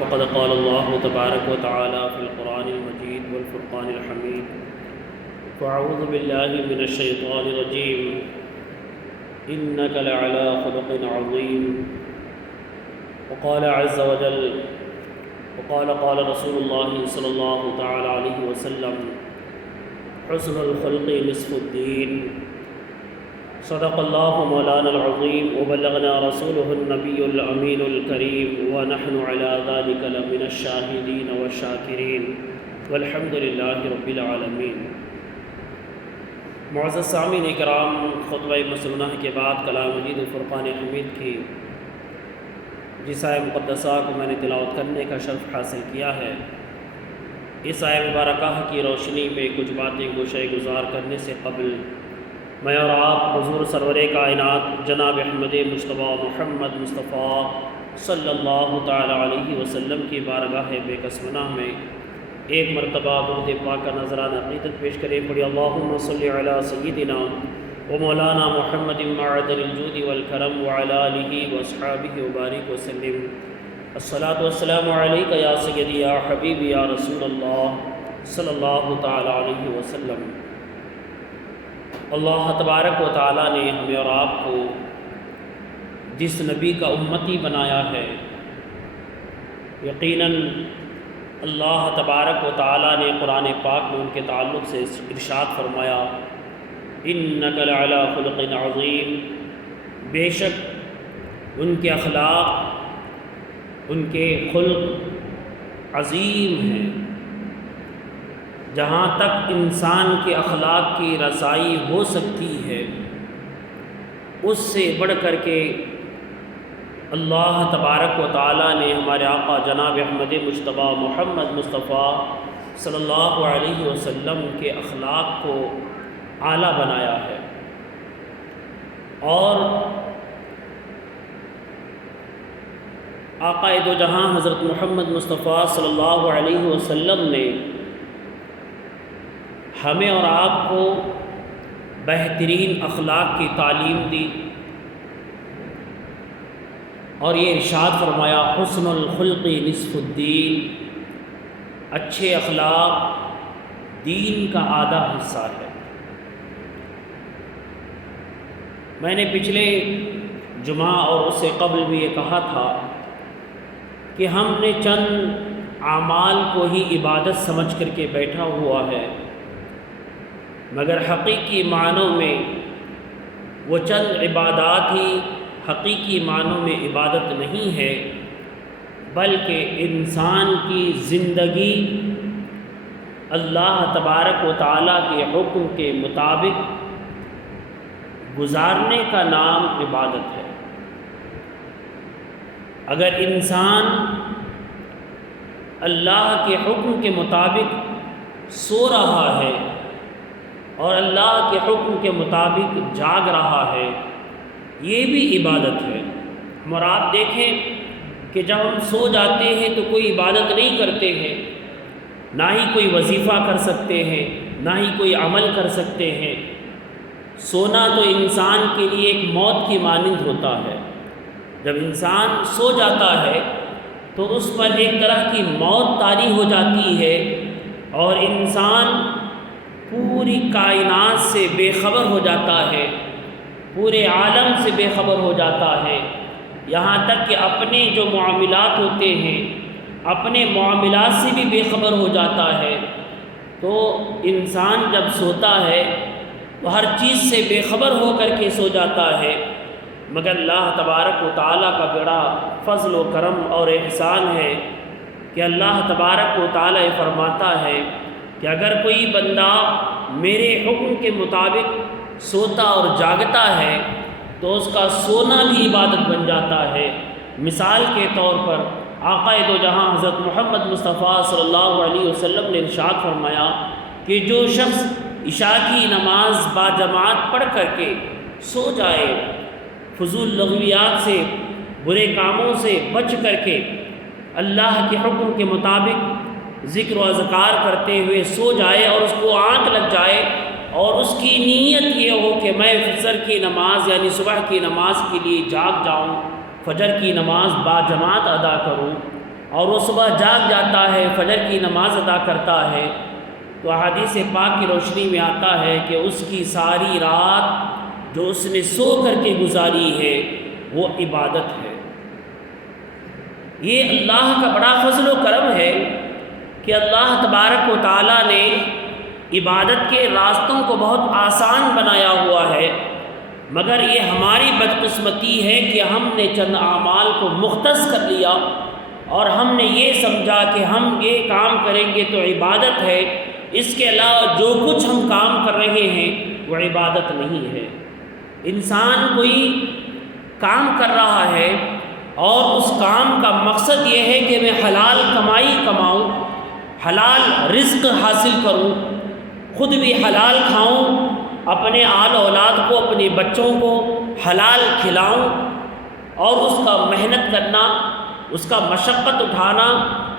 فقد قال الله تبارك وتعالى في القرآن المجيد والفرقان الحميد فأعوذ بالله من الشيطان الرجيم إنك لعلى خلق عظيم وقال عز وجل قال رسول الله صلى الله تعالى عليه وسلم حسن الخلق نصف الدين صدق الله مولانا العظيم وبلغنا رسوله النبي الأمين الكريم ونحن على ذلك لمن الشاهدين والشاكرين والحمد لله رب العالمين۔ معزز سامعین کرام، خطبہ مسنونہ کے بعد کلام مجید فرقان حمید کی جس آیہ مقدسہ کو میں نے تلاوت کرنے کا شرف حاصل کیا ہے، اس آیہ مبارکہ کی روشنی میں کچھ باتیں گوشہ گزار کرنے سے قبل میں اور آپ حضور سرور کائنات جناب احمد مصطفیٰ محمد مصطفیٰ صلی اللہ تعالی علیہ وسلم کی بارگاہ بے کسمنہ میں ایک مرتبہ درود پاک کا نذرانہ عقیدت پیش کریں۔ پڑھی اللہم صلی علی سیدنا و مولانا محمد معدن الجود والکرم وعلی آلہ واصحابہ وبارک وسلم۔ الصلاۃ والسلام علیک یا سیدی یا حبیبی یا رسول اللہ صلی اللہ تعالی علیہ وسلم۔ اللہ تبارک و تعالیٰ نے ہمیں اور آپ کو جس نبی کا امتی بنایا ہے، یقیناً اللہ تبارک و تعالیٰ نے قرآن پاک میں ان کے تعلق سے ارشاد فرمایا انک لعلی خلق عظیم، بے شک ان کے اخلاق، ان کے خلق عظیم ہیں۔ جہاں تک انسان کے اخلاق کی رسائی ہو سکتی ہے، اس سے بڑھ کر کے اللہ تبارک و تعالیٰ نے ہمارے آقا جناب احمد مصطفیٰ محمد مصطفیٰ صلی اللہ علیہ وسلم کے اخلاق کو اعلیٰ بنایا ہے، اور آقا دو جہاں حضرت محمد مصطفیٰ صلی اللہ علیہ وسلم نے ہمیں اور آپ کو بہترین اخلاق کی تعلیم دی، اور یہ ارشاد فرمایا حسن الخلق نصف الدین، اچھے اخلاق دین کا آدھا حصہ ہے۔ میں نے پچھلے جمعہ اور اس سے قبل بھی یہ کہا تھا کہ ہم نے چند اعمال کو ہی عبادت سمجھ کر کے بیٹھا ہوا ہے، مگر حقیقی معنوں میں وہ چند عبادات ہی حقیقی معنوں میں عبادت نہیں ہے، بلکہ انسان کی زندگی اللہ تبارک و تعالیٰ کے حکم کے مطابق گزارنے کا نام عبادت ہے۔ اگر انسان اللہ کے حکم کے مطابق سو رہا ہے اور اللہ کے حکم کے مطابق جاگ رہا ہے، یہ بھی عبادت ہے۔ اور آپ دیکھیں کہ جب ہم سو جاتے ہیں تو کوئی عبادت نہیں کرتے ہیں، نہ ہی کوئی وظیفہ کر سکتے ہیں، نہ ہی کوئی عمل کر سکتے ہیں۔ سونا تو انسان کے لیے ایک موت کی مانند ہوتا ہے۔ جب انسان سو جاتا ہے تو اس پر ایک طرح کی موت طاری ہو جاتی ہے، اور انسان پوری کائنات سے بے خبر ہو جاتا ہے، پورے عالم سے بے خبر ہو جاتا ہے، یہاں تک کہ اپنے جو معاملات ہوتے ہیں، اپنے معاملات سے بھی بے خبر ہو جاتا ہے۔ تو انسان جب سوتا ہے تو ہر چیز سے بے خبر ہو کر کے سو جاتا ہے، مگر اللہ تبارک و تعالیٰ کا بڑا فضل و کرم اور احسان ہے کہ اللہ تبارک و تعالیٰ فرماتا ہے کہ اگر کوئی بندہ میرے حکم کے مطابق سوتا اور جاگتا ہے تو اس کا سونا بھی عبادت بن جاتا ہے۔ مثال کے طور پر آقا دو جہاں حضرت محمد مصطفیٰ صلی اللہ علیہ وسلم نے ارشاد فرمایا کہ جو شخص عشاء کی نماز باجماعت پڑھ کر کے سو جائے، فضول لغویات سے، برے کاموں سے بچ کر کے اللہ کے حکم کے مطابق ذکر و اذکار کرتے ہوئے سو جائے، اور اس کو آنکھ لگ جائے اور اس کی نیت یہ ہو کہ میں فجر کی نماز یعنی صبح کی نماز کے لیے جاگ جاؤں، فجر کی نماز باجماعت ادا کروں، اور وہ صبح جاگ جاتا ہے، فجر کی نماز ادا کرتا ہے، تو احادیث پاک کی روشنی میں آتا ہے کہ اس کی ساری رات جو اس نے سو کر کے گزاری ہے وہ عبادت ہے۔ یہ اللہ کا بڑا فضل و کرم ہے کہ اللہ تبارک و تعالیٰ نے عبادت کے راستوں کو بہت آسان بنایا ہوا ہے، مگر یہ ہماری بدقسمتی ہے کہ ہم نے چند اعمال کو مختص کر لیا اور ہم نے یہ سمجھا کہ ہم یہ کام کریں گے تو عبادت ہے، اس کے علاوہ جو کچھ ہم کام کر رہے ہیں وہ عبادت نہیں ہے۔ انسان کوئی کام کر رہا ہے اور اس کام کا مقصد یہ ہے کہ میں حلال کمائی کماؤں، حلال رزق حاصل کروں، خود بھی حلال کھاؤں، اپنے آل اولاد کو، اپنے بچوں کو حلال کھلاؤں، اور اس کا محنت کرنا، اس کا مشقت اٹھانا،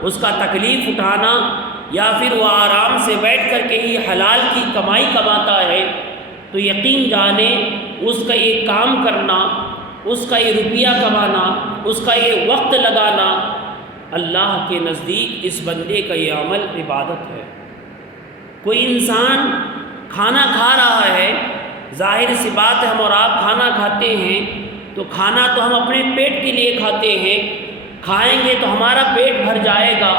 اس کا تکلیف اٹھانا، یا پھر وہ آرام سے بیٹھ کر کے ہی حلال کی کمائی کماتا ہے، تو یقین جانے اس کا یہ کام کرنا، اس کا یہ روپیہ کمانا، اس کا یہ وقت لگانا، اللہ کے نزدیک اس بندے کا یہ عمل عبادت ہے۔ کوئی انسان کھانا کھا رہا ہے، ظاہر سی بات ہے ہم اور آپ کھانا کھاتے ہیں تو کھانا تو ہم اپنے پیٹ کے لیے کھاتے ہیں، کھائیں گے تو ہمارا پیٹ بھر جائے گا،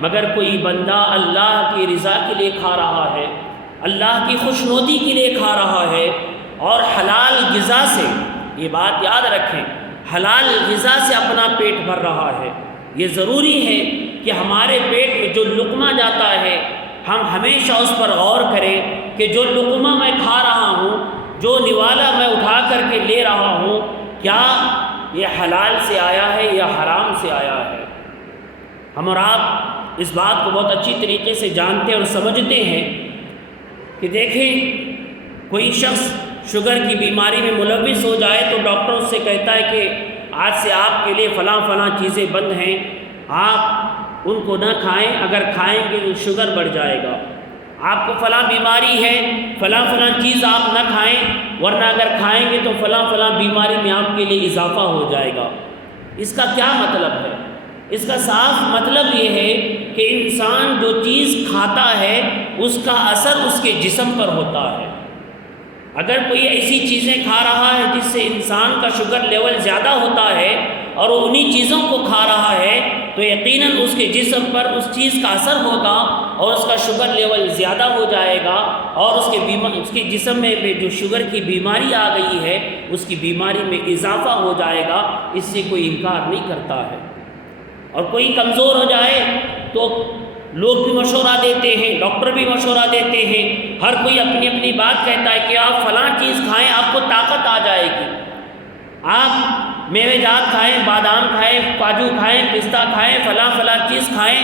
مگر کوئی بندہ اللہ کی رضا کے لیے کھا رہا ہے، اللہ کی خوشنودی کے لیے کھا رہا ہے، اور حلال غذا سے، یہ بات یاد رکھیں، حلال غذا سے اپنا پیٹ بھر رہا ہے۔ یہ ضروری ہے کہ ہمارے پیٹ میں جو لقمہ جاتا ہے ہم ہمیشہ اس پر غور کریں کہ جو لقمہ میں کھا رہا ہوں، جو نوالا میں اٹھا کر کے لے رہا ہوں، کیا یہ حلال سے آیا ہے یا حرام سے آیا ہے۔ ہم اور آپ اس بات کو بہت اچھی طریقے سے جانتے اور سمجھتے ہیں کہ دیکھیں کوئی شخص شوگر کی بیماری میں ملوث ہو جائے تو ڈاکٹر اس سے کہتا ہے کہ آج سے آپ کے لیے فلاں فلاں چیزیں بند ہیں، آپ ان کو نہ کھائیں، اگر کھائیں گے تو شوگر بڑھ جائے گا، آپ کو فلاں بیماری ہے، فلاں فلاں چیز آپ نہ کھائیں، ورنہ اگر کھائیں گے تو فلاں فلاں بیماری میں آپ کے لیے اضافہ ہو جائے گا۔ اس کا کیا مطلب ہے؟ اس کا صاف مطلب یہ ہے کہ انسان جو چیز کھاتا ہے اس کا اثر اس کے جسم پر ہوتا ہے۔ اگر کوئی ایسی چیزیں کھا رہا ہے جس سے انسان کا شوگر لیول زیادہ ہوتا ہے اور وہ انہی چیزوں کو کھا رہا ہے تو یقیناً اس کے جسم پر اس چیز کا اثر ہوگا اور اس کا شوگر لیول زیادہ ہو جائے گا، اور اس کے جسم میں جو شوگر کی بیماری آ گئی ہے اس کی بیماری میں اضافہ ہو جائے گا، اس سے کوئی انکار نہیں کرتا ہے۔ اور کوئی کمزور ہو جائے تو لوگ بھی مشورہ دیتے ہیں، ڈاکٹر بھی مشورہ دیتے ہیں، ہر کوئی اپنی اپنی بات کہتا ہے کہ آپ فلاں چیز کھائیں آپ کو طاقت آ جائے گی، آپ میوے جات کھائیں، بادام کھائیں، کاجو کھائیں، پستہ کھائیں، فلاں فلاں چیز کھائیں،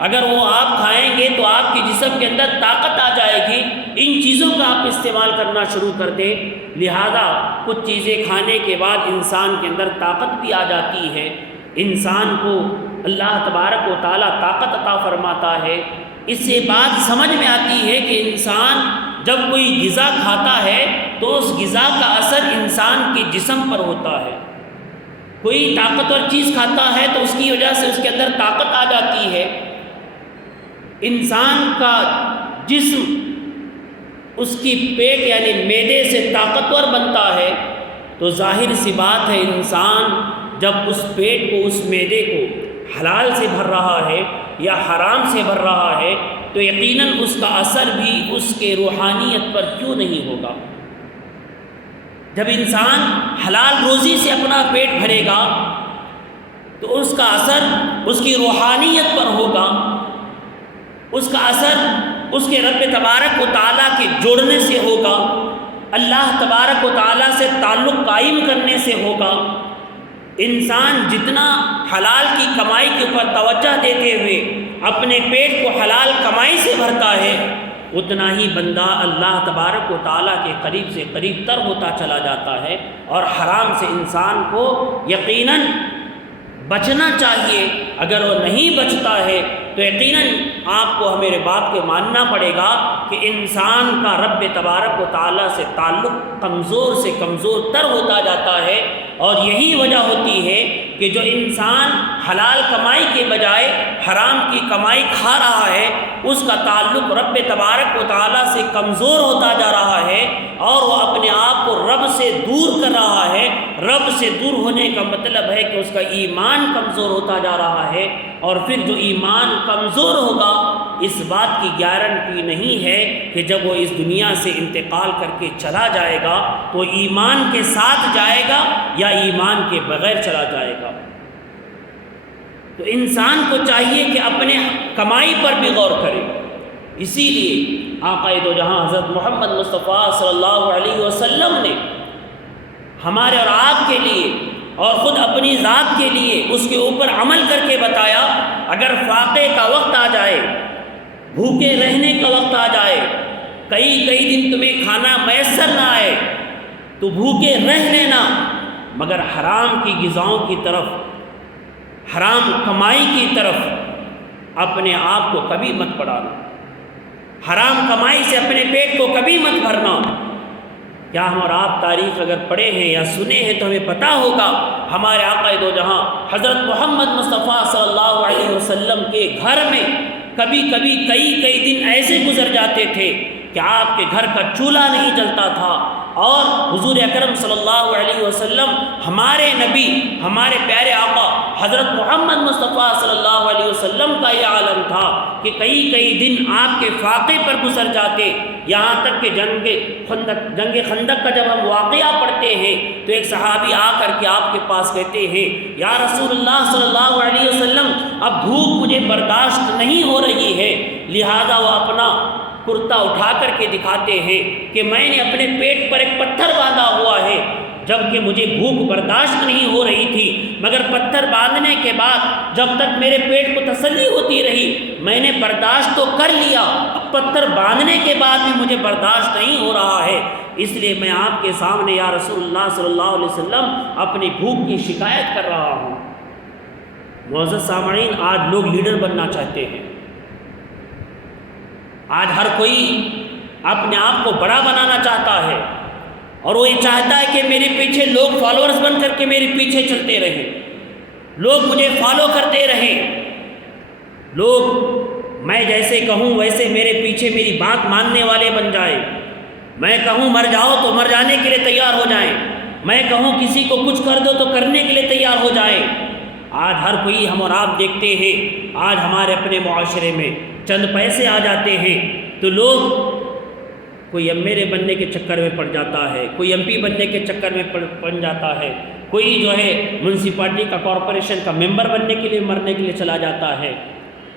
اگر وہ آپ کھائیں گے تو آپ کے جسم کے اندر طاقت آ جائے گی۔ ان چیزوں کا آپ استعمال کرنا شروع کر دیں، لہذا کچھ چیزیں کھانے کے بعد انسان کے اندر طاقت بھی آ جاتی ہے، انسان کو اللہ تبارک و تعالیٰ طاقت عطا فرماتا ہے۔ اس سے بات سمجھ میں آتی ہے کہ انسان جب کوئی غذا کھاتا ہے تو اس غذا کا اثر انسان کے جسم پر ہوتا ہے۔ کوئی طاقتور چیز کھاتا ہے تو اس کی وجہ سے اس کے اندر طاقت آ جاتی ہے۔ انسان کا جسم اس کی پیٹ یعنی معدے سے طاقتور بنتا ہے تو ظاہر سی بات ہے انسان جب اس پیٹ کو، اس معدے کو حلال سے بھر رہا ہے یا حرام سے بھر رہا ہے تو یقیناً اس کا اثر بھی اس کے روحانیت پر کیوں نہیں ہوگا۔ جب انسان حلال روزی سے اپنا پیٹ بھرے گا تو اس کا اثر اس کی روحانیت پر ہوگا، اس کا اثر اس کے رب تبارک و تعالیٰ کے جوڑنے سے ہوگا، اللہ تبارک و تعالیٰ سے تعلق قائم کرنے سے ہوگا۔ انسان جتنا حلال کی کمائی کے اوپر توجہ دیتے ہوئے اپنے پیٹ کو حلال کمائی سے بھرتا ہے، اتنا ہی بندہ اللہ تبارک و تعالیٰ کے قریب سے قریب تر ہوتا چلا جاتا ہے، اور حرام سے انسان کو یقیناً بچنا چاہیے۔ اگر وہ نہیں بچتا ہے تو یقیناً آپ کو میرے بات کو ماننا پڑے گا کہ انسان کا رب تبارک و تعالیٰ سے تعلق کمزور سے کمزور تر ہوتا جاتا ہے، اور یہی وجہ ہوتی ہے کہ جو انسان حلال کمائی کے بجائے حرام کی کمائی کھا رہا ہے، اس کا تعلق رب تبارک و تعالیٰ سے کمزور ہوتا جا رہا ہے اور وہ اپنے آپ کو رب سے دور کر رہا ہے۔ رب سے دور ہونے کا مطلب ہے کہ اس کا ایمان کمزور ہوتا جا رہا ہے، اور پھر جو ایمان کمزور ہوگا اس بات کی گارنٹی نہیں ہے کہ جب وہ اس دنیا سے انتقال کر کے چلا جائے گا تو ایمان کے ساتھ جائے گا یا ایمان کے بغیر چلا جائے گا۔ تو انسان کو چاہیے کہ اپنے کمائی پر بھی غور کرے۔ اسی لیے آقا دو جہاں حضرت محمد مصطفیٰ صلی اللہ علیہ وسلم نے ہمارے اور آپ کے لیے اور خود اپنی ذات کے لیے اس کے اوپر عمل کر کے بتایا، اگر فاقے کا وقت آ جائے، بھوکے رہنے کا وقت آ جائے، کئی دن تمہیں کھانا میسر نہ آئے تو بھوکے رہ لینا، مگر حرام کی غذاؤں کی طرف، حرام کمائی کی طرف اپنے آپ کو کبھی مت بڑھانا، حرام کمائی سے اپنے پیٹ کو کبھی مت بھرنا۔ کیا ہم اور آپ تاریخ اگر پڑھے ہیں یا سنے ہیں تو ہمیں پتہ ہوگا ہمارے آقا دو جہاں حضرت محمد مصطفیٰ صلی اللہ علیہ وسلم کے گھر میں کبھی کئی دن ایسے گزر جاتے تھے کہ آپ کے گھر کا چولہا نہیں جلتا تھا، اور حضور اکرم صلی اللہ علیہ وسلم ہمارے نبی، ہمارے پیارے آقا حضرت محمد مصطفیٰ صلی اللہ علیہ وسلم کا یہ عالم تھا کہ کئی دن آپ کے فاقے پر گزر جاتے، یہاں تک کہ جنگ خندق کا جب ہم واقعہ پڑھتے ہیں تو ایک صحابی آ کر کے آپ کے پاس کہتے ہیں، یا رسول اللہ صلی اللہ علیہ وسلم اب بھوک مجھے برداشت نہیں ہو رہی ہے، لہذا وہ اپنا کرتا اٹھا کر کے دکھاتے ہیں کہ میں نے اپنے پیٹ پر ایک پتھر باندھا ہوا ہے، جبکہ مجھے بھوک برداشت نہیں ہو رہی تھی، مگر پتھر باندھنے کے بعد جب تک میرے پیٹ کو تسلی ہوتی رہی میں نے برداشت تو کر لیا، اب پتھر باندھنے کے بعد بھی مجھے برداشت نہیں ہو رہا ہے، اس لیے میں آپ کے سامنے یا رسول اللہ صلی اللہ علیہ وسلم اپنی بھوک کی شکایت کر رہا ہوں۔ معزز سامعین، آج لوگ لیڈر بننا چاہتے ہیں، آج ہر کوئی اپنے آپ کو بڑا بنانا چاہتا ہے، اور وہ یہ چاہتا ہے کہ میرے پیچھے لوگ فالوورز بن کر کے میرے پیچھے چلتے رہیں، لوگ مجھے فالو کرتے رہیں، لوگ میں جیسے کہوں ویسے میرے پیچھے میری بات ماننے والے بن جائیں، میں کہوں مر جاؤ تو مر جانے کے لیے تیار ہو جائیں، میں کہوں کسی کو کچھ کر دو تو کرنے کے لیے تیار ہو جائیں۔ آج ہر کوئی، ہم اور آپ دیکھتے ہیں، آج ہمارے اپنے معاشرے میں چند پیسے آ جاتے ہیں تو لوگ، کوئی ایم ایل اے بننے کے چکر میں پڑ جاتا ہے، کوئی ایم پی بننے کے چکر میں پڑ جاتا ہے، کوئی جو ہے میونسپلٹی کا، کارپوریشن کا ممبر بننے کے لیے، مرنے کے لیے چلا جاتا ہے۔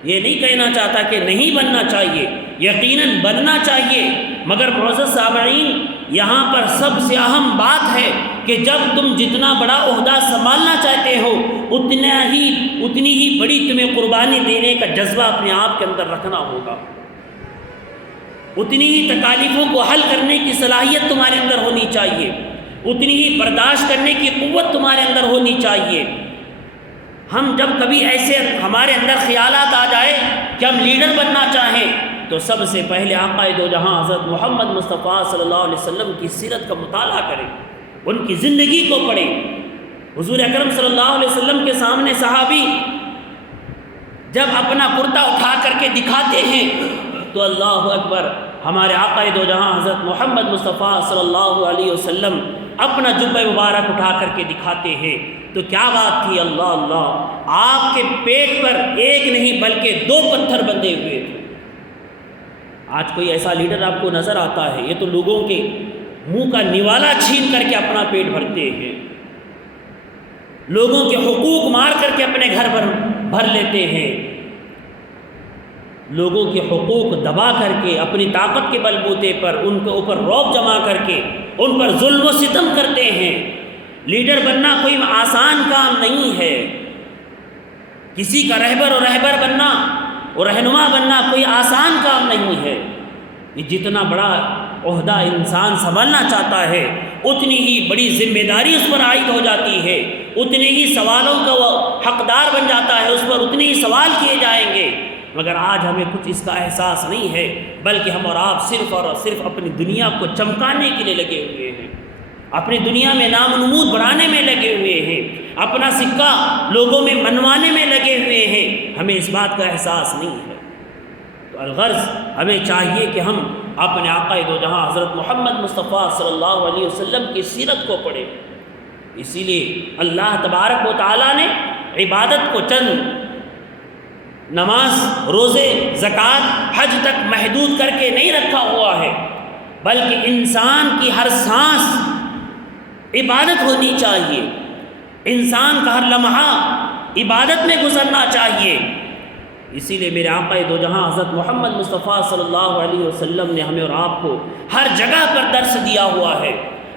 یہ نہیں کہنا چاہتا کہ نہیں بننا چاہیے، یقیناً بننا چاہیے، مگر معزز سامعین، یہاں پر سب سے اہم بات ہے کہ جب تم جتنا بڑا عہدہ سنبھالنا چاہتے ہو اتنی ہی بڑی تمہیں قربانی دینے کا جذبہ اپنے آپ کے اندر رکھنا ہوگا، اتنی ہی تکالیفوں کو حل کرنے کی صلاحیت تمہارے اندر ہونی چاہیے، اتنی ہی برداشت کرنے کی قوت تمہارے اندر ہونی چاہیے۔ ہم جب کبھی ایسے ہمارے اندر خیالات آ جائے کہ ہم لیڈر بننا چاہیں تو سب سے پہلے آقا دو جہاں حضرت محمد مصطفیٰ صلی اللہ علیہ وسلم کی سیرت کا مطالعہ کریں، ان کی زندگی کو پڑھیں۔ حضور اکرم صلی اللہ علیہ وسلم کے سامنے صحابی جب اپنا کرتا اٹھا کر کے دکھاتے ہیں تو اللہ اکبر، ہمارے آقا دو جہاں حضرت محمد مصطفیٰ صلی اللہ علیہ وسلم اپنا جبہ مبارک اٹھا کر کے دکھاتے ہیں تو کیا بات تھی، اللہ اللہ، آپ کے پیٹ پر ایک نہیں بلکہ 2 پتھر بندھے ہوئے تھے۔ آج کوئی ایسا لیڈر آپ کو نظر آتا ہے؟ یہ تو لوگوں کے منہ کا نوالا چھین کر کے اپنا پیٹ بھرتے ہیں، لوگوں کے حقوق مار کر کے اپنے گھر بھر لیتے ہیں، لوگوں کے حقوق دبا کر کے اپنی طاقت کے بل بوتے پر ان کے اوپر رعب جما کر کے ان پر ظلم و ستم کرتے ہیں۔ لیڈر بننا کوئی آسان کام نہیں ہے، کسی کا رہبر بننا اور رہنما بننا کوئی آسان کام نہیں ہے۔ یہ جتنا بڑا عہدہ انسان سنبھالنا چاہتا ہے اتنی ہی بڑی ذمہ داری اس پر عائد ہو جاتی ہے، اتنے ہی سوالوں کا وہ حقدار بن جاتا ہے، اس پر اتنے ہی سوال کیے جائیں گے۔ مگر آج ہمیں کچھ اس کا احساس نہیں ہے، بلکہ ہم اور آپ صرف اور صرف اپنی دنیا کو چمکانے کے لیے لگے ہوئے ہیں، اپنی دنیا میں نام و نمود بڑھانے میں لگے ہوئے ہیں، اپنا سکہ لوگوں میں منوانے میں لگے ہوئے ہیں، ہمیں اس بات کا احساس نہیں ہے۔ تو الغرض ہمیں چاہیے کہ ہم اپنے آقا دو جہاں حضرت محمد مصطفیٰ صلی اللہ علیہ وسلم کی سیرت کو پڑھیں۔ اسی لیے اللہ تبارک و تعالیٰ نے عبادت کو چند نماز، روزے، زکوٰۃ، حج تک محدود کر کے نہیں رکھا ہوا ہے، بلکہ انسان کی ہر سانس عبادت ہونی چاہیے، انسان کا ہر لمحہ عبادت میں گزرنا چاہیے۔ اسی لیے میرے آقا دو جہاں حضرت محمد مصطفیٰ صلی اللہ علیہ وسلم نے ہمیں اور آپ کو ہر جگہ پر درس دیا ہوا ہے،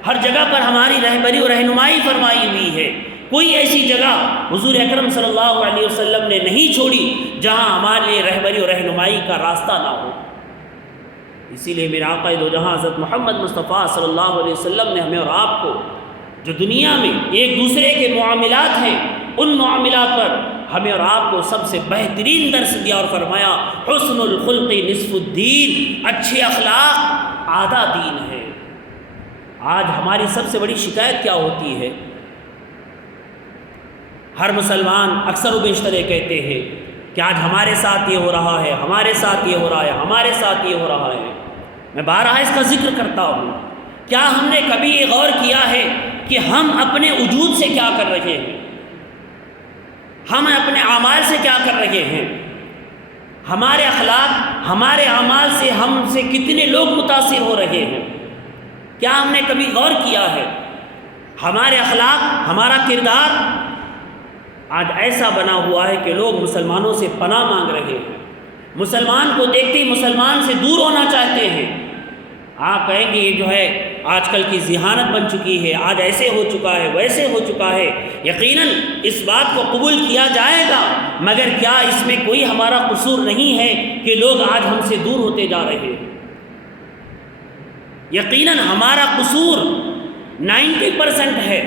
ہر جگہ پر ہماری رہبری اور رہنمائی فرمائی ہوئی ہے۔ کوئی ایسی جگہ حضور اکرم صلی اللہ علیہ وسلم نے نہیں چھوڑی جہاں ہمارے لیے رہبری اور رہنمائی کا راستہ نہ ہو۔ اسی لیے میرے آقا دو جہاں حضرت محمد مصطفیٰ صلی اللہ علیہ وسلم نے ہمیں اور آپ کو جو دنیا میں ایک دوسرے کے معاملات ہیں، ان معاملات پر ہمیں اور آپ کو سب سے بہترین درس دیا اور فرمایا حسن الخلق نصف الدین، اچھے اخلاق آدھا دین ہے۔ آج ہماری سب سے بڑی شکایت کیا ہوتی ہے؟ ہر مسلمان اکثر و بیشتر یہ کہتے ہیں کہ آج ہمارے ساتھ یہ ہو رہا ہے، ہمارے ساتھ یہ ہو رہا ہے، ہمارے ساتھ یہ ہو رہا ہے۔ میں بارہا اس کا ذکر کرتا ہوں، کیا ہم نے کبھی یہ غور کیا ہے کہ ہم اپنے وجود سے کیا کر رہے ہیں؟ ہم اپنے اعمال سے کیا کر رہے ہیں؟ ہمارے اخلاق، ہمارے اعمال سے ہم سے کتنے لوگ متاثر ہو رہے ہیں؟ کیا ہم نے کبھی غور کیا ہے؟ ہمارے اخلاق، ہمارا کردار آج ایسا بنا ہوا ہے کہ لوگ مسلمانوں سے پناہ مانگ رہے ہیں، مسلمان کو دیکھتے ہی مسلمان سے دور ہونا چاہتے ہیں۔ آپ کہیں گے یہ جو ہے آج کل کی ذہانت بن چکی ہے، آج ایسے ہو چکا ہے، ویسے ہو چکا ہے۔ یقیناً اس بات کو قبول کیا جائے گا، مگر کیا اس میں کوئی ہمارا قصور نہیں ہے کہ لوگ آج ہم سے دور ہوتے جا رہے ہیں؟ یقیناً ہمارا قصور 90% ہے،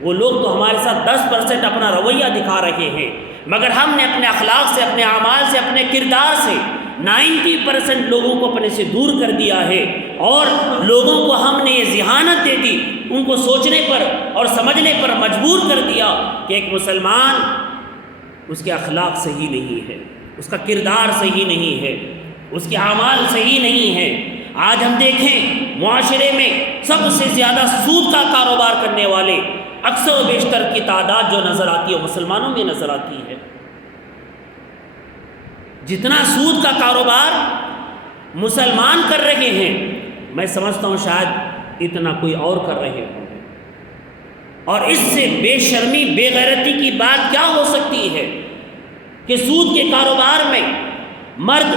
وہ لوگ تو ہمارے ساتھ 10% اپنا رویہ دکھا رہے ہیں، مگر ہم نے اپنے اخلاق سے، اپنے اعمال سے، اپنے کردار سے 90% لوگوں کو اپنے سے دور کر دیا ہے، اور لوگوں کو ہم نے یہ ذہانت دے دی، ان کو سوچنے پر اور سمجھنے پر مجبور کر دیا کہ ایک مسلمان، اس کے اخلاق صحیح نہیں ہے، اس کا کردار صحیح نہیں ہے، اس کے اعمال صحیح نہیں ہے۔ آج ہم دیکھیں معاشرے میں سب سے زیادہ سود کا کاروبار کرنے والے اکثر و بیشتر کی تعداد جو نظر آتی ہے وہ مسلمانوں میں نظر آتی ہے۔ جتنا سود کا کاروبار مسلمان کر رہے ہیں، میں سمجھتا ہوں شاید اتنا کوئی اور کر رہے ہوں گے، اور اس سے بے شرمی، بے غیرتی کی بات کیا ہو سکتی ہے کہ سود کے کاروبار میں مرد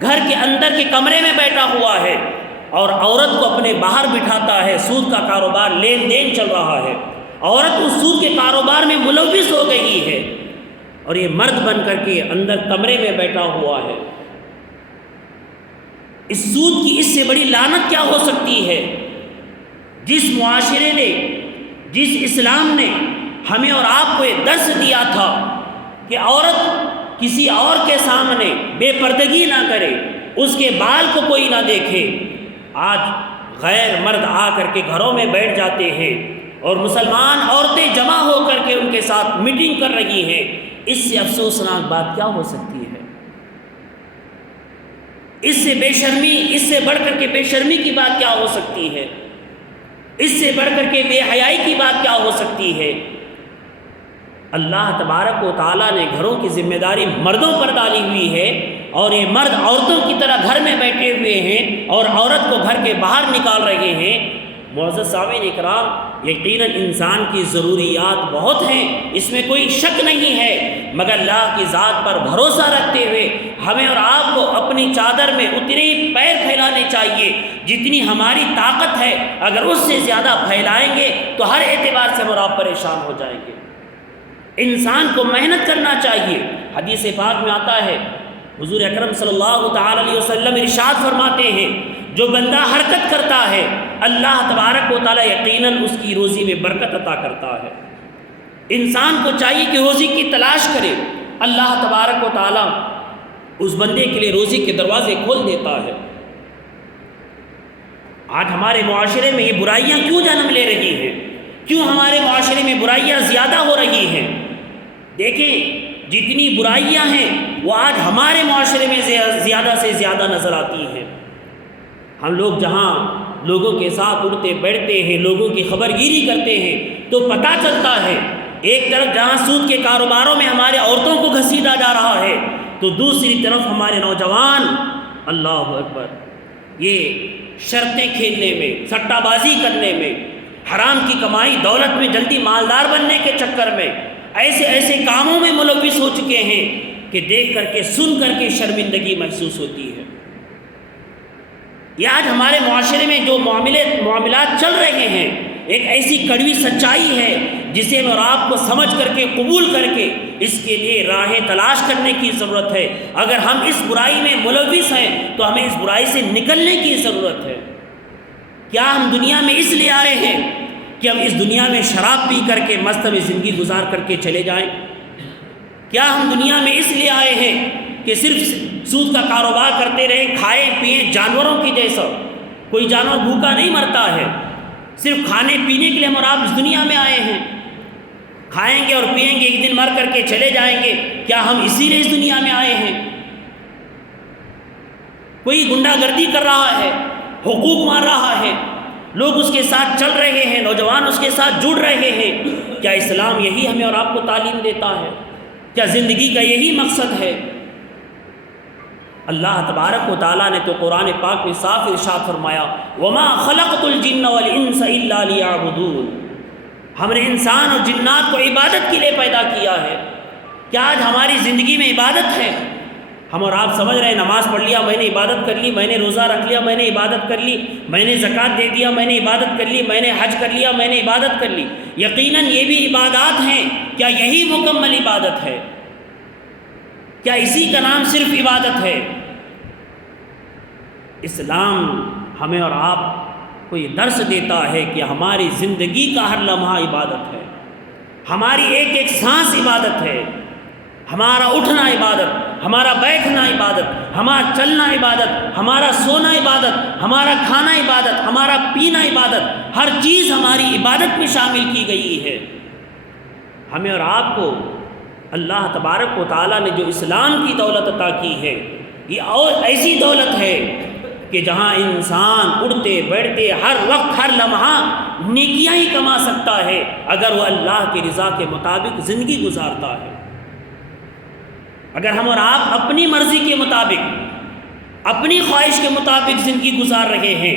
گھر کے اندر کے کمرے میں بیٹھا ہوا ہے اور عورت کو اپنے باہر بٹھاتا ہے، سود کا کاروبار، لین دین چل رہا ہے، عورت اس سود کے کاروبار میں ملوث ہو گئی ہے، اور یہ مرد بن کر کے اندر کمرے میں بیٹھا ہوا ہے۔ اس سود کی اس سے بڑی لعنت کیا ہو سکتی ہے؟ جس معاشرے نے، جس اسلام نے ہمیں اور آپ کو یہ درس دیا تھا کہ عورت کسی اور کے سامنے بے پردگی نہ کرے، اس کے بال کو کوئی نہ دیکھے، آج غیر مرد آ کر کے گھروں میں بیٹھ جاتے ہیں اور مسلمان عورتیں جمع ہو کر کے ان کے ساتھ میٹنگ کر رہی ہیں۔ اس سے افسوسناک بات کیا ہو سکتی ہے؟ اس سے بے شرمی، اس سے بڑھ کر کے بے شرمی کی بات کیا ہو سکتی ہے؟ اس سے بڑھ کر کے بے حیائی کی بات کیا ہو سکتی ہے؟ اللہ تبارک و تعالیٰ نے گھروں کی ذمہ داری مردوں پر ڈالی ہوئی ہے، اور یہ مرد عورتوں کی طرح گھر میں بیٹھے ہوئے ہیں اور عورت کو گھر کے باہر نکال رہے ہیں۔ معزز سامعین اکرام، یقیناً انسان کی ضروریات بہت ہیں، اس میں کوئی شک نہیں ہے، مگر اللہ کی ذات پر بھروسہ رکھتے ہوئے ہمیں اور آپ کو اپنی چادر میں اتنے ہی پیر پھیلانے چاہیے جتنی ہماری طاقت ہے۔ اگر اس سے زیادہ پھیلائیں گے تو ہر اعتبار سے ہم اور آپ پریشان ہو جائیں گے۔ انسان کو محنت کرنا چاہیے۔ حدیث پاک میں آتا ہے، حضور اکرم صلی اللہ تعالی علیہ وسلم ارشاد فرماتے ہیں، جو بندہ حرکت کرتا ہے اللہ تبارک و تعالی یقیناً اس کی روزی میں برکت عطا کرتا ہے۔ انسان کو چاہیے کہ روزی کی تلاش کرے، اللہ تبارک و تعالی اس بندے کے لیے روزی کے دروازے کھول دیتا ہے۔ آج ہمارے معاشرے میں یہ برائیاں کیوں جنم لے رہی ہیں؟ کیوں ہمارے معاشرے میں برائیاں زیادہ ہو رہی ہیں؟ دیکھیں جتنی برائیاں ہیں وہ آج ہمارے معاشرے میں زیادہ سے زیادہ نظر آتی ہیں۔ ہم لوگ جہاں لوگوں کے ساتھ اٹھتے بیٹھتے ہیں، لوگوں کی خبر گیری کرتے ہیں، تو پتہ چلتا ہے ایک طرف جہاں سود کے کاروباروں میں ہمارے عورتوں کو گھسیٹا جا رہا ہے، تو دوسری طرف ہمارے نوجوان اللہ اکبر یہ شرطیں کھیلنے میں، سٹہ بازی کرنے میں، حرام کی کمائی دولت میں جلدی مالدار بننے کے چکر میں ایسے ایسے کاموں میں ملوث ہو چکے ہیں کہ دیکھ کر کے سن کر کے شرمندگی محسوس ہوتی ہے۔ یہ آج ہمارے معاشرے میں جو معاملات چل رہے ہیں ایک ایسی کڑوی سچائی ہے جسے میں اور آپ کو سمجھ کر کے قبول کر کے اس کے لیے راہیں تلاش کرنے کی ضرورت ہے۔ اگر ہم اس برائی میں ملوث ہیں تو ہمیں اس برائی سے نکلنے کی ضرورت ہے۔ کیا ہم دنیا میں اس لیے آئے ہیں کہ ہم اس دنیا میں شراب پی کر کے مست میں زندگی گزار کر کے چلے جائیں؟ کیا ہم دنیا میں اس لیے آئے ہیں کہ صرف سود کا کاروبار کرتے رہے، کھائے پیئیں جانوروں کی جیسا؟ کوئی جانور بھوکا نہیں مرتا ہے، صرف کھانے پینے کے لیے ہم اور آپ اس دنیا میں آئے ہیں۔ کھائیں گے اور پئیں گے، ایک دن مر کر کے چلے جائیں گے۔ کیا ہم اسی لیے اس دنیا میں آئے ہیں؟ کوئی گنڈا گردی کر رہا ہے، حقوق مار رہا ہے، لوگ اس کے ساتھ چل رہے ہیں، نوجوان اس کے ساتھ جڑ رہے ہیں۔ کیا اسلام یہی ہمیں اور آپ کو تعلیم دیتا ہے؟ کیا زندگی کا یہی مقصد ہے؟ اللہ تبارک و تعالیٰ نے تو قرآن پاک میں صاف ارشاد فرمایا وَمَا خَلَقْتُ الْجِنَّ وَالْإِنسَ إِلَّا لِيَعْبُدُونَ، ہم نے انسان اور جنات کو عبادت کے لیے پیدا کیا ہے۔ کیا آج ہماری زندگی میں عبادت ہے؟ ہم اور آپ سمجھ رہے ہیں نماز پڑھ لیا میں نے عبادت کر لی، میں نے روزہ رکھ لیا میں نے عبادت کر لی، میں نے زکوٰۃ دے دیا میں نے عبادت کر لی، میں نے حج کر لیا میں نے عبادت کر لی۔ یقیناً یہ بھی عبادات ہیں۔ کیا یہی مکمل عبادت ہے؟ کیا اسی کا نام صرف عبادت ہے؟ اسلام ہمیں اور آپ کو یہ درس دیتا ہے کہ ہماری زندگی کا ہر لمحہ عبادت ہے، ہماری ایک ایک سانس عبادت ہے، ہمارا اٹھنا عبادت، ہمارا بیٹھنا عبادت، ہمارا چلنا عبادت، ہمارا سونا عبادت، ہمارا کھانا عبادت، ہمارا پینا عبادت، ہر چیز ہماری عبادت میں شامل کی گئی ہے۔ ہمیں اور آپ کو اللہ تبارک و تعالیٰ نے جو اسلام کی دولت عطا کی ہے یہ اور ایسی دولت ہے کہ جہاں انسان اڑتے بیٹھتے ہر وقت ہر لمحہ نیکیاں ہی کما سکتا ہے اگر وہ اللہ کی رضا کے مطابق زندگی گزارتا ہے۔ اگر ہم اور آپ اپنی مرضی کے مطابق اپنی خواہش کے مطابق زندگی گزار رہے ہیں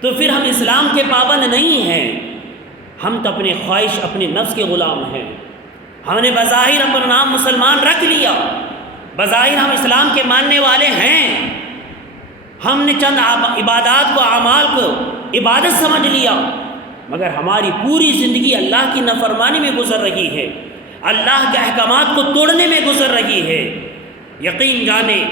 تو پھر ہم اسلام کے پابند نہیں ہیں، ہم تو اپنے خواہش اپنے نفس کے غلام ہیں۔ ہم نے بظاہر اپنا نام مسلمان رکھ لیا، بظاہر ہم اسلام کے ماننے والے ہیں، ہم نے چند عبادات کو اعمال کو عبادت سمجھ لیا، مگر ہماری پوری زندگی اللہ کی نافرمانی میں گزر رہی ہے، اللہ کے احکامات کو توڑنے میں گزر رہی ہے۔ یقین جانے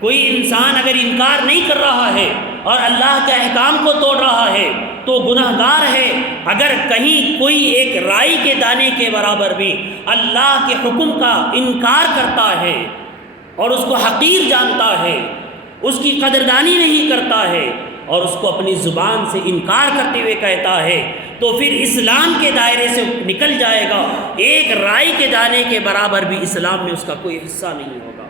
کوئی انسان اگر انکار نہیں کر رہا ہے اور اللہ کے احکام کو توڑ رہا ہے تو گناہگار ہے۔ اگر کہیں کوئی ایک رائی کے دانے کے برابر بھی اللہ کے حکم کا انکار کرتا ہے اور اس کو حقیر جانتا ہے، اس کی قدردانی نہیں کرتا ہے اور اس کو اپنی زبان سے انکار کرتے ہوئے کہتا ہے تو پھر اسلام کے دائرے سے نکل جائے گا، ایک رائی کے دانے کے برابر بھی اسلام میں اس کا کوئی حصہ نہیں ہوگا،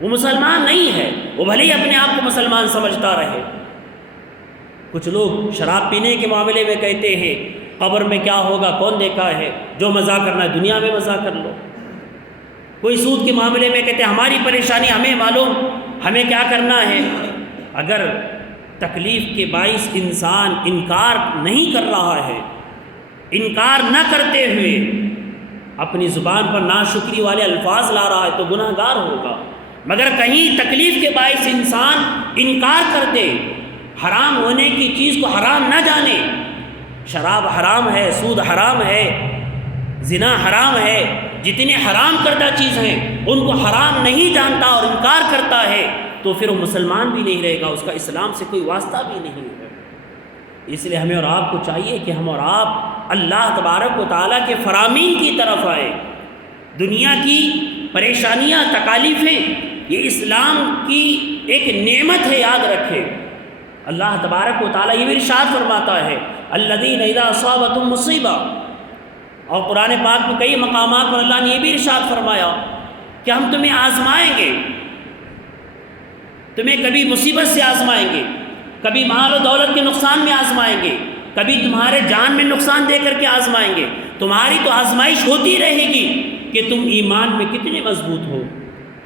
وہ مسلمان نہیں ہے، وہ بھلے ہی اپنے آپ کو مسلمان سمجھتا رہے۔ کچھ لوگ شراب پینے کے معاملے میں کہتے ہیں قبر میں کیا ہوگا کون دیکھا ہے، جو مزہ کرنا ہے دنیا میں مزہ کر لو۔ کوئی سود کے معاملے میں کہتے ہیں ہماری پریشانی ہمیں معلوم، ہمیں کیا کرنا ہے۔ اگر تکلیف کے باعث انسان انکار نہیں کر رہا ہے، انکار نہ کرتے ہوئے اپنی زبان پر ناشکری والے الفاظ لا رہا ہے تو گناہ گار ہوگا، مگر کہیں تکلیف کے باعث انسان انکار کر دے، حرام ہونے کی چیز کو حرام نہ جانے، شراب حرام ہے، سود حرام ہے، زنا حرام ہے، جتنے حرام کردہ چیز ہیں ان کو حرام نہیں جانتا اور انکار کرتا ہے تو پھر وہ مسلمان بھی نہیں رہے گا، اس کا اسلام سے کوئی واسطہ بھی نہیں ہے۔ اس لیے ہمیں اور آپ کو چاہیے کہ ہم اور آپ اللہ تبارک و تعالیٰ کے فرامین کی طرف آئے۔ دنیا کی پریشانیاں تکالیفیں یہ اسلام کی ایک نعمت ہے، یاد رکھیں۔ اللہ تبارک و تعالیٰ یہ بھی ارشاد فرماتا ہے الذین اذا اصابتهم مصیبہ۔ اور قرآن پاک میں کئی مقامات پر اللہ نے یہ بھی ارشاد فرمایا کہ ہم تمہیں آزمائیں گے، تمہیں کبھی مصیبت سے آزمائیں گے، کبھی مال و دولت کے نقصان میں آزمائیں گے، کبھی تمہارے جان میں نقصان دے کر کے آزمائیں گے۔ تمہاری تو آزمائش ہوتی رہے گی کہ تم ایمان میں کتنے مضبوط ہو۔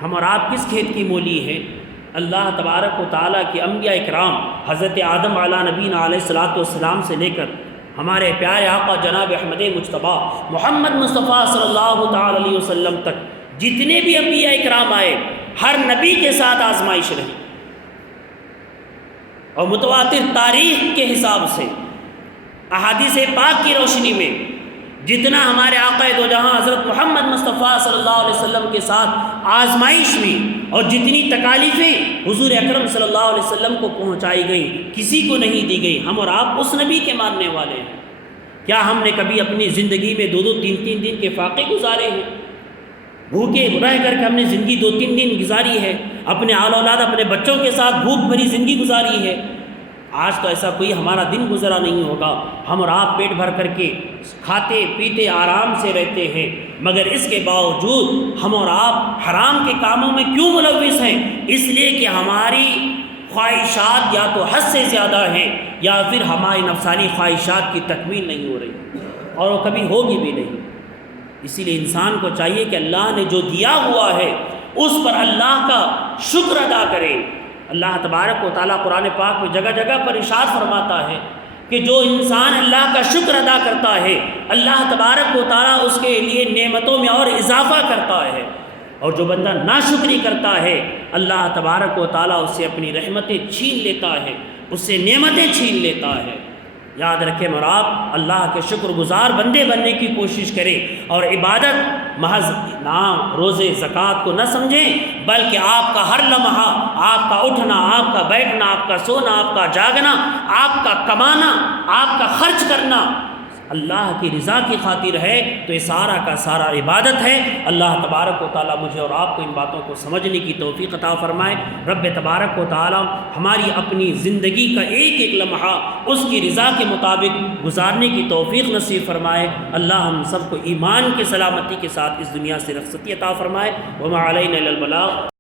ہم اور آپ کس کھیت کی مولی ہیں؟ اللہ تبارک و تعالیٰ کے انبیاء اکرام حضرت آدم علیہ نبینا علیہ الصلوۃ والسلام سے لے کر ہمارے پیارے آقا جناب احمد مجتبیٰ محمد مصطفیٰ صلی اللہ تعالیٰ علیہ وسلم تک جتنے بھی انبیاء اکرام آئے، ہر نبی کے ساتھ آزمائش رہی، اور متواتر تاریخ کے حساب سے احادیث پاک کی روشنی میں جتنا ہمارے آقا دو جہاں حضرت محمد مصطفیٰ صلی اللہ علیہ وسلم کے ساتھ آزمائش ہوئی اور جتنی تکالیفیں حضور اکرم صلی اللہ علیہ وسلم کو پہنچائی گئیں کسی کو نہیں دی گئی۔ ہم اور آپ اس نبی کے ماننے والے ہیں۔ کیا ہم نے کبھی اپنی زندگی میں 2-2 3-3 دن کے فاقے گزارے ہیں؟ بھوکے رہ کر کے ہم نے زندگی 2-3 دن گزاری ہے، اپنے آل اولاد اپنے بچوں کے ساتھ بھوک بھری زندگی گزاری ہے۔ آج تو ایسا کوئی ہمارا دن گزرا نہیں ہوگا۔ ہم اور آپ پیٹ بھر کر کے کھاتے پیتے آرام سے رہتے ہیں، مگر اس کے باوجود ہم اور آپ حرام کے کاموں میں کیوں ملوث ہیں؟ اس لیے کہ ہماری خواہشات یا تو حد سے زیادہ ہیں یا پھر ہماری نفسانی خواہشات کی تکمیل نہیں ہو رہی، اور وہ کبھی ہوگی بھی نہیں۔ اسی لیے انسان کو چاہیے کہ اللہ نے جو دیا ہوا ہے اس پر اللہ کا شکر ادا کرے۔ اللہ تبارک و تعالیٰ قرآن پاک میں جگہ جگہ پر ارشاد فرماتا ہے کہ جو انسان اللہ کا شکر ادا کرتا ہے اللہ تبارک و تعالیٰ اس کے لیے نعمتوں میں اور اضافہ کرتا ہے، اور جو بندہ ناشکری کرتا ہے اللہ تبارک و تعالیٰ اس سے اپنی رحمتیں چھین لیتا ہے، اس سے نعمتیں چھین لیتا ہے۔ یاد رکھیں اور آپ اللہ کے شکر گزار بندے بننے کی کوشش کریں، اور عبادت محض نام روزے زکوٰۃ کو نہ سمجھیں، بلکہ آپ کا ہر لمحہ، آپ کا اٹھنا، آپ کا بیٹھنا، آپ کا سونا، آپ کا جاگنا، آپ کا کمانا، آپ کا خرچ کرنا اللہ کی رضا کی خاطر ہے، تو یہ سارا کا سارا عبادت ہے۔ اللہ تبارک و تعالیٰ مجھے اور آپ کو ان باتوں کو سمجھنے کی توفیق عطا فرمائے۔ رب تبارک و تعالیٰ ہماری اپنی زندگی کا ایک ایک لمحہ اس کی رضا کے مطابق گزارنے کی توفیق نصیب فرمائے۔ اللہ ہم سب کو ایمان کی سلامتی کے ساتھ اس دنیا سے رخصتی عطا فرمائے۔ وما علینا الا البلاغ۔